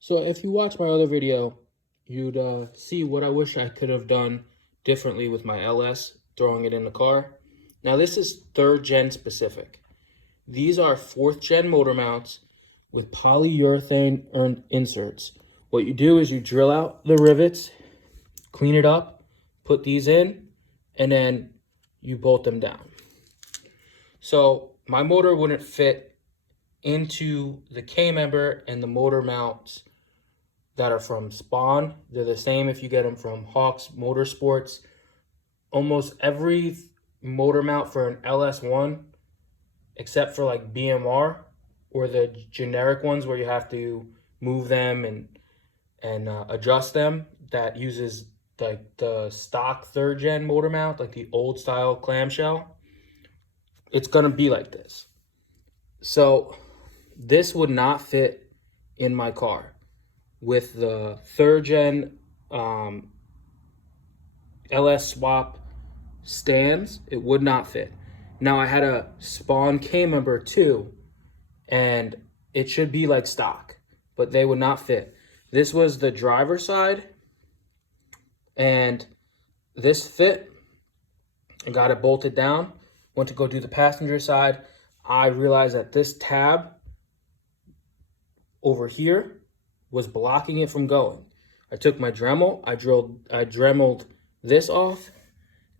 So if you watch my other video, you'd see what I wish I could have done differently with my LS, throwing it in the car. Now this is 3rd gen specific. These are 4th gen motor mounts with polyurethane inserts. What you do is you drill out the rivets, clean it up, put these in, and then you bolt them down. So my motor wouldn't fit into the K-member and the motor mounts that are from Spawn. They're the same if you get them from Hawks Motorsports. Almost every motor mount for an LS1, except for like BMR or the generic ones where you have to move them and adjust them, that uses like the stock 3rd gen motor mount, like the old style clamshell, it's gonna be like this. So this would not fit in my car. With the 3rd gen LS swap stands, it would not fit. Now I had a Spawn K-member too, and it should be like stock, but they would not fit. This was the driver side, and this fit. I got it bolted down. Went to go do the passenger side. I realized that this tab over here was blocking it from going. I took my Dremel, I Dremeled this off,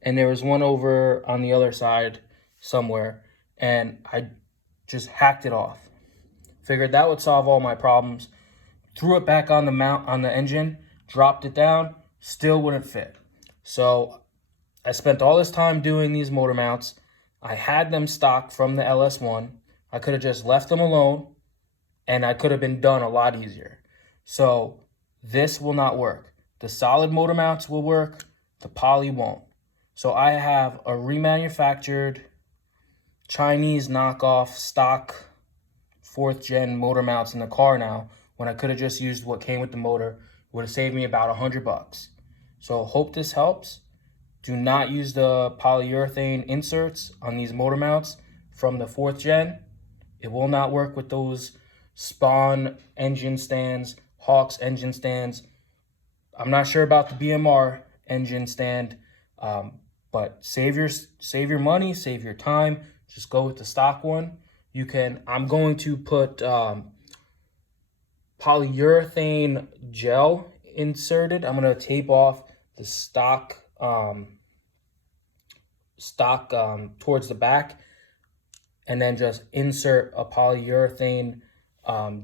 and there was one over on the other side somewhere, and I just hacked it off. Figured that would solve all my problems. Threw it back on the mount on the engine, dropped it down, still wouldn't fit. So I spent all this time doing these motor mounts. I had them stock from the LS1. I could have just left them alone, and I could have been done a lot easier. So this will not work. The solid motor mounts will work, the poly won't. So I have a remanufactured Chinese knockoff stock 4th gen motor mounts in the car now, when I could have just used what came with the motor. Would have saved me about $100. So hope this helps. Do not use the polyurethane inserts on these motor mounts from the 4th gen. It will not work with those Spawn engine stands, Hawks engine stands. I'm not sure about the BMR engine stand, but save your money, save your time. Just go with the stock one. You can. I'm going to put polyurethane gel inserted. I'm going to tape off the stock towards the back, and then just insert a polyurethane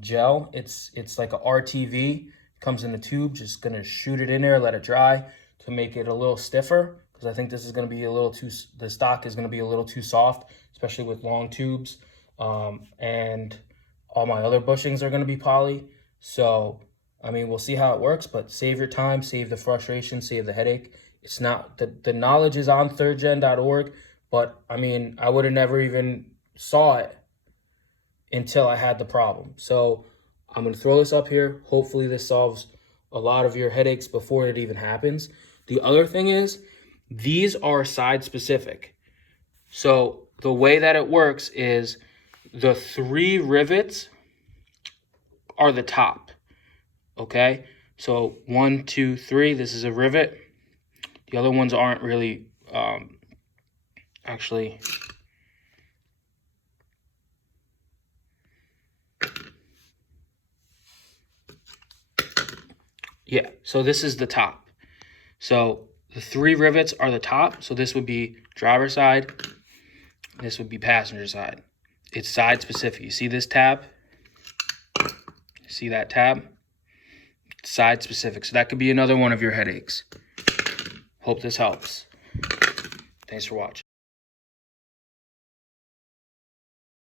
gel. It's like a RTV, comes in a tube. Just gonna shoot it in there, let it dry to make it a little stiffer, because I think this is gonna be a little too, the stock is gonna be a little too soft, especially with long tubes. And all my other bushings are gonna be poly. So I mean, we'll see how it works, but save your time, save the frustration, save the headache. It's not, the knowledge is on thirdgen.org, but I mean, I would have never even saw it until I had the problem. So I'm going to throw this up here. Hopefully this solves a lot of your headaches before it even happens. The other thing is, these are side specific. So the way that it works is the 3 rivets are the top. Okay, so 1, 2, 3, this is a rivet. The other ones aren't really actually. Yeah, so this is the top. So the 3 rivets are the top. So this would be driver side. This would be passenger side. It's side specific. You see this tab? See that tab? It's side specific. So that could be another one of your headaches. Hope this helps. Thanks for watching.